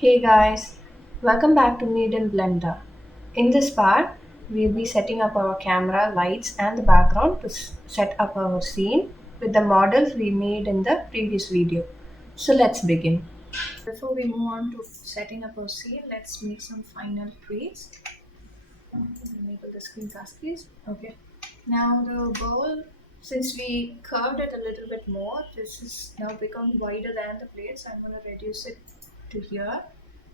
Hey guys, welcome back to Made in Blender. In this part, we'll be setting up our camera, lights and the background to set up our scene with the models we made in the previous video. So let's begin. Before we move on to setting up our scene, let's make some final tweaks. Enable the screencast please. Okay. Now the bowl, since we curved it a little bit more, this is now become wider than the plate, so I'm going to reduce it to here.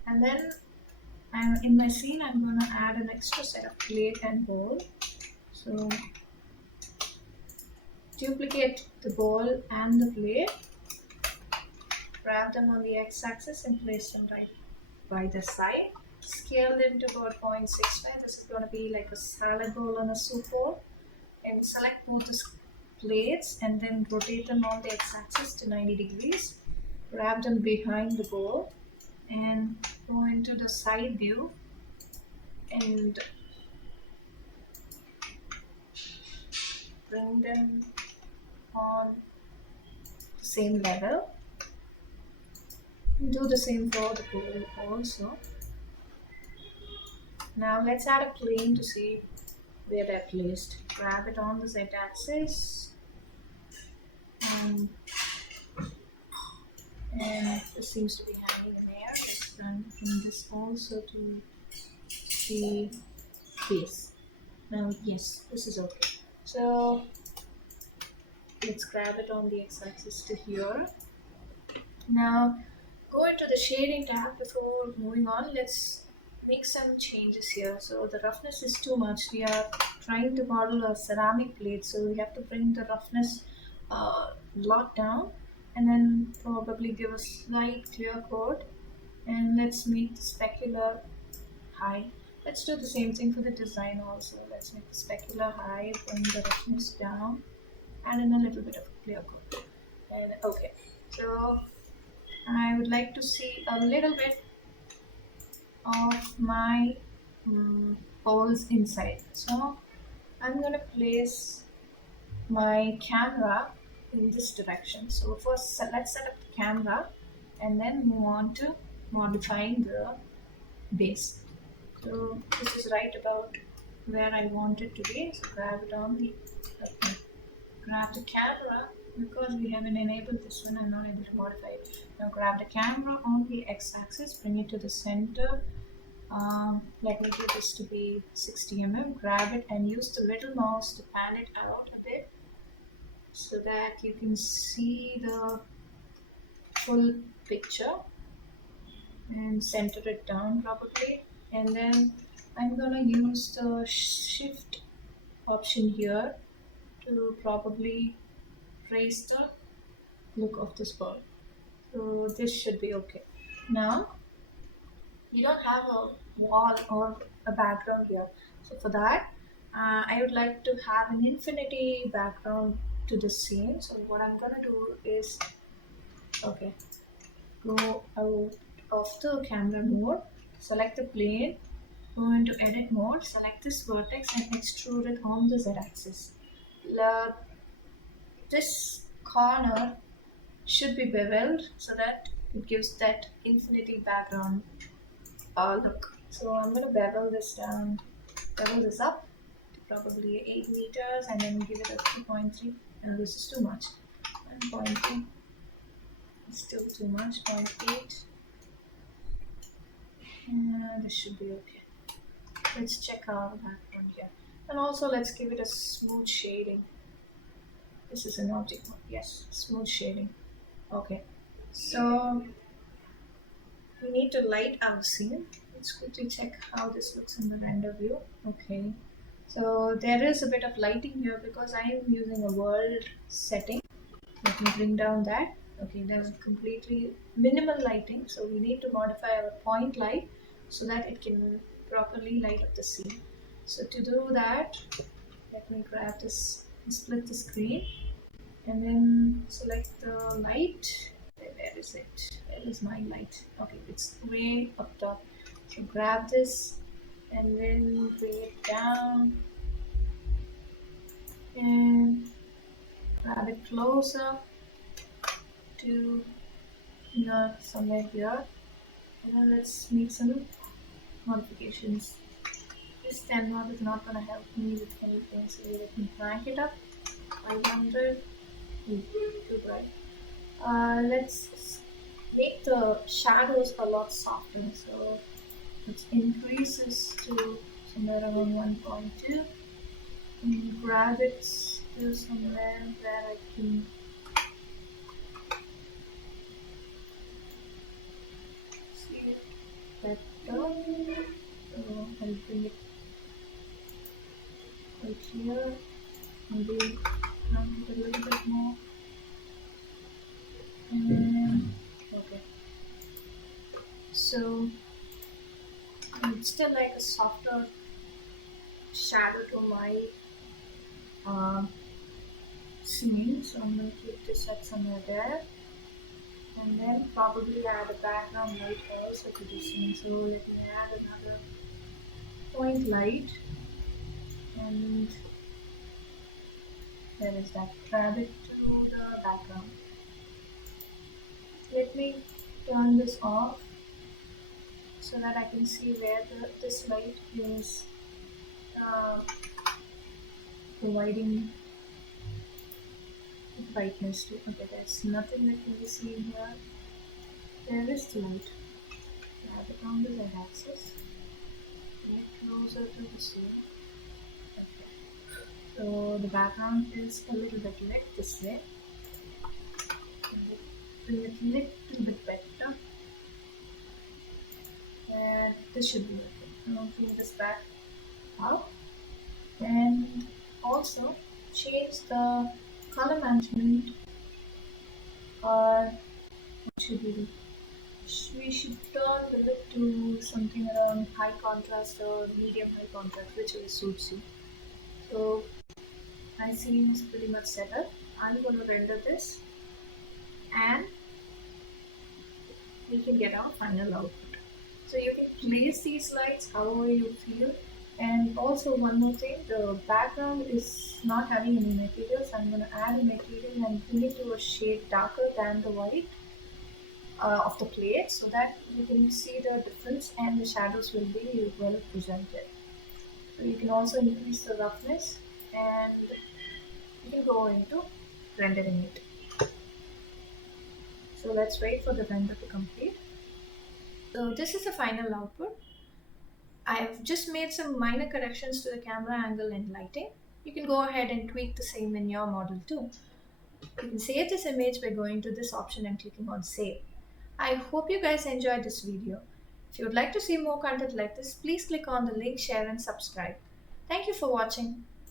And then in my scene, I'm going to add an extra set of plate and bowl. So duplicate the bowl and the plate, grab them on the x-axis and place them right by the side. Scale them to about 0.65. This is going to be like a salad bowl on a soup bowl. And select both the plates and then rotate them on the x-axis to 90 degrees. Grab them behind the bowl and go into the side view and bring them on the same level. Do the same for the bowl also. Now let's add a plane to see where they're placed. Grab it on the z-axis and this seems to be hanging in there. Let's bring this also to the base. Now yes, this is okay. So let's grab it on the x-axis to here. Now go into the shading tab. Before moving on, let's make some changes here. So the roughness is too much. We are trying to model a ceramic plate, so we have to bring the roughness lot down and then probably give a slight clear coat, and let's make the specular high. Let's do the same thing for the design also. Let's make the specular high, bring the roughness down, and in a little bit of clear coat. And okay, so I would like to see a little bit of my holes inside. So I'm going to place my camera in this direction. So first let's set up the camera and then move on to modifying the base. So this is right about where I want it to be. So grab it on the grab the camera. Because we haven't enabled this one, I'm not able to modify it. Now grab the camera on the x-axis, bring it to the center. Let me get this to be 60 mm. Grab it and use the little mouse to pan it out a bit so that you can see the full picture, and center it down probably. And then I'm gonna use the shift option here to probably raise the look of this bird. So this should be okay. Now you don't have a wall or a background here. So for that, I would like to have an infinity background to the scene. So what I'm gonna do is, okay, go out of the camera mode, select the plane, go into edit mode, select this vertex and extrude it on the z-axis. This corner should be beveled so that it gives that infinity background look. So I'm going to bevel this down, bevel this up to probably 8 meters and then give it a 2.3. Now this is too much. 1.3 is still too much. 0.8. This should be okay. Let's check our background here. And also let's give it a smooth shading. This is an object mode. Yes, smooth shading. Okay. So we need to light our scene. Let's quickly check how this looks in the render view. Okay. So there is a bit of lighting here because I am using a world setting. Let me bring down that. Okay, there's completely minimal lighting. So we need to modify our point light so that it can properly light up the scene. So to do that, let me grab this and split the screen and then select the light. Where is it? Where is my light? Okay, it's way up top. So grab this and then bring it down and grab it closer to somewhere here. Now let's make some modifications. This 10 mod is not gonna help me with anything, so let me crank it up. 500. Too bright. Let's make the shadows a lot softer. So let's increase this to somewhere around 1.2 and grab it to somewhere where I can see it better. So I'll bring it right here. Maybe crank it a little bit more. And okay. So it's still like a softer shadow to my scene, so I'm going to keep this at somewhere there, and then probably add a background light also to the scene. So let me add another point light, and there is that. Grab it to the background. Let me turn this off so that I can see where this light is uh, providing brightness to. Okay, there's nothing that can be seen here. There is the light. Grab it on the Z axis. Get closer to the scene. Okay. So the background is a little bit lit this way. Bring it a little bit better. And this should be okay. I'll bring this back out. And also change the color management, or what should we do? We should turn the lit to something around high contrast or medium high contrast, whichever suits you. So my scene is pretty much set up. I'm going to render this and we can get our final output. So you can place these lights however you feel. And also one more thing, the background is not having any materials. I'm going to add a material and bring it to a shade darker than the white of the plate so that you can see the difference and the shadows will be well presented. So you can also increase the roughness and you can go into rendering it. So let's wait for the render to complete. So this is the final output. I have just made some minor corrections to the camera angle and lighting. You can go ahead and tweak the same in your model too. You can save this image by going to this option and clicking on save. I hope you guys enjoyed this video. If you would like to see more content like this, please click on the link, share and subscribe. Thank you for watching.